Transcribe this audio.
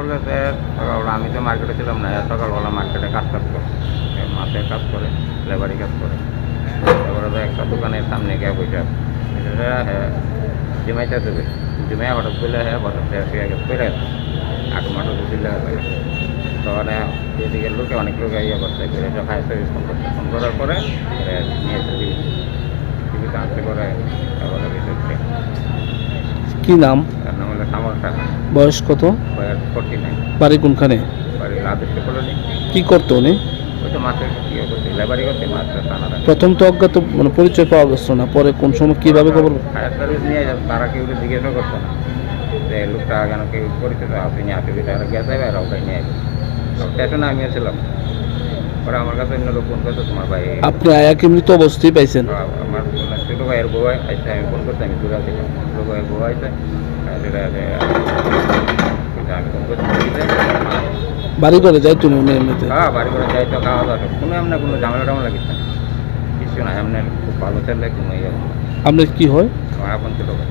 খবর গেছে সকালবেলা আমি তো মার্কেটে ছিলাম না সকালবেলা মার্কেটে কাজ কাজ করে। মাছের কাজ করে লেবারি কাজ করে। তারপরে তো একটা দোকানের সামনে গিয়ে বসে হ্যাঁ জিমাইতে দেবে। জিমাই হঠাৎ বলে হ্যাঁ বছর শুয়ে গেছে আট মাঠে দিলে তখন এদিকে লোকে, অনেক লোক ইয়ে করতে করে সব ফোন করতে ফোন করার পরে নিয়ে এসে টিভি টিভিতে করে, তারপরে ভিতরে কি নাম তার নাম হলো সামল টাকা বয়স কত? বাড়ি কোনখানে? কি করতো উনি? ইয়ে প্রথম তো অজ্ঞাত মানে পরিচয় পাওয়া যাচ্ছে না পরে কোন সময় কীভাবে খবর? তারা কেউ জিজ্ঞাসা করতো না। যে লোকটা কেন কেউ পরিচিত আপনি আপনি তারা গেছে আর ওটাই নিয়ে স্টেশনে আমিও ছিলাম। পরে আমার কাছে অন্য লোক ফোন করতো তোমার ভাই আপনি আয়াকে মৃত অবস্থায় পাইছেন। আমার ছোটো ভাইয়ের বউ আমি ফোন করতে আমি দূরে আছি ছোটো ভাইয়ের বউ আমি ফোন দিতে বাড়ি করে যাইতো না এমনিতে হ্যাঁ বাড়ি করে যাই তো খাওয়া দাওয়া কোনো এমন কোনো ঝামেলা টামেলা কিছু না কিছু না এমনি খুব ভালো ছেলে কোনো ইয়ে আপনার কি হয় আমার এখন ছোটো ভাই